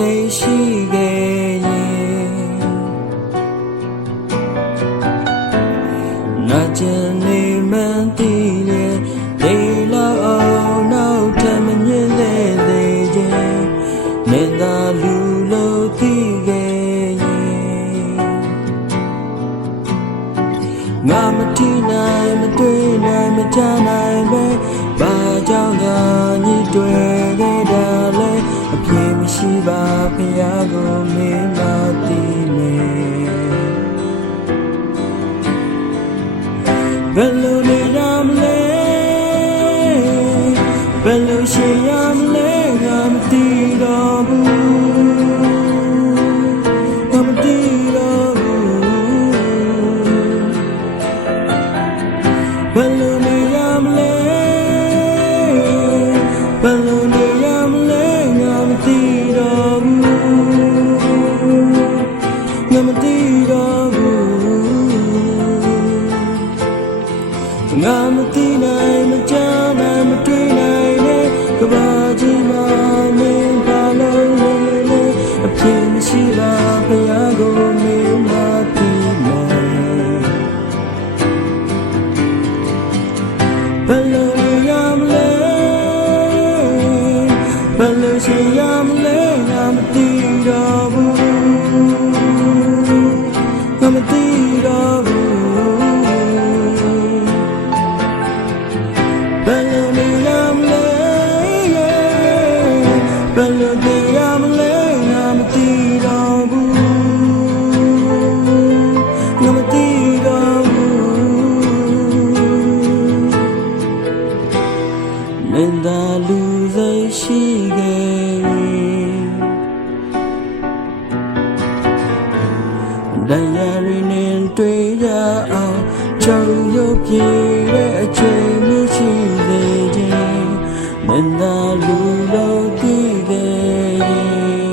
စိတ်ရှိခဲ့ရင်နာကျင်နေမှန်တည်လေလေလောက်အောင်နောက်ထပ်မမြင်သေးသေးခြင်းမင်းသာလူလို့တည်ခဲ့ရင်ငါမထီနိုင်မတွေ့နိုင်မကြနိုင်ပဲဘာကြောင့်ငါညှိတွေ့ ဘယ်လိုနေရမလဲဘယ်လိုရှိရမလဲငါမသိတော့ဘူးငါမသိတော့ဘူးဘယ်လိုနေရမလဲဘယ်လိုနေရမလဲငါမသိတော့ဘူးငါမသိ ငါမသိနိုင်မချမ်းနိုင်မတွေ့နိုင်နဲ့ကဘာကြီးမှာမင်းပါလို့လေလေအဖြစ်မရှိပါဖရာကိုမင်းမသိနိုင်ဘယ်လိုရမလဲဘယ်လိုရှိရမလဲငါမသိတော့ဘူးငါမသိတော့ ဘယ်လိုနေရမလဲဘယ်လိုနေရမလဲငါမသိတော့ဘူးငါမသိတော့ဘူးမင်းသာလူစိတ်ရှိခဲ့တရားရင်းနဲ့တွေ့ရအောင် ကြောင်ရုပ်ပြည့်တဲ့အချိန်မျိုးရှိသေးတယ်မင်းသာလူလုံးတည်တယ်